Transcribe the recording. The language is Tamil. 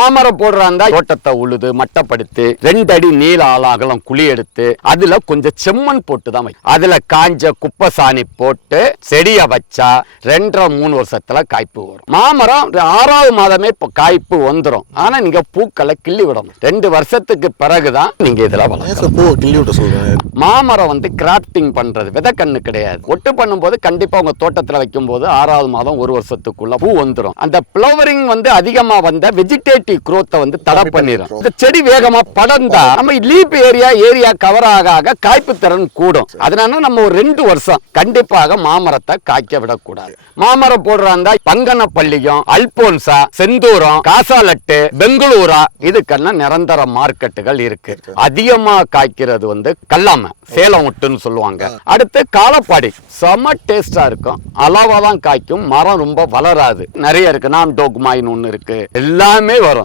மாமரம் போடுறா இருந்தா தோட்டத்தை உழுது மட்டப்படுத்தி ரெண்டு அடி நீள ஆளாகலாம் குழி எடுத்து அதுல கொஞ்சம் செம்மண் போட்டு தான் அதுல காஞ்ச குப்பை சாணி போட்டு செடியை வச்சா ரெண்டரை மூணு வருஷத்துல காய்ப்பு வரும். மாமரம் ஆறாவது மாதமே இப்போ காய்ப்பு வந்துடும் ஆனா நீங்க பூக்களை கிள்ளி விடணும். ரெண்டு வருஷத்துக்கு பிறகுதான் நீங்க இதுல மாமரம் வந்து கிராஃப்டிங் பண்றது விதைக்கண்ணு கிடையாது. ஒட்டு பண்ணும்போது கண்டிப்பா உங்க தோட்டத்துல வைக்கும்போது ஆறாவது மாதம் ஒரு வருஷத்துக்குள்ள பூ வந்துடும் அந்த ஃப்ளவரிங் வந்து அதிகமா வந்த வெஜிடேட்டிவ் growth வந்து தடை பண்ணிடும் இந்த செடி வேகமா படர்ந்தா நம்ம லீப் ஏரியா ஏரியா கவர் ஆக ஆக காய்ப்பு திறன் கூடும். அதனால நம்ம ஒரு ரெண்டு வருஷம் கண்டிப்பாக மாமரத்தை காய்க்க விடக்கூடாது. மாமரம் போடுறாந்தா பங்கனப்பள்ளியும் அல்போன்சா செந்தூரம் காசாலட்டு பெங்களூரா இதுக்கெல்லாம் நிரந்தர மார்க்கெட்டுகள் இருக்கு. அதிகமா காய்க்கிறது வந்து கல்லாம சேலம் விட்டுன்னு சொல்லுவாங்க. அடுத்து காலப்பாடி. செம டேஸ்டா இருக்கும். அளவா தான் காய்க்கும். மரம் ரொம்ப வளராது. நிறைய இருக்கு. நாம் டோக்மாயின் ஒண்ணு இருக்கு. எல்லாமே வரும்.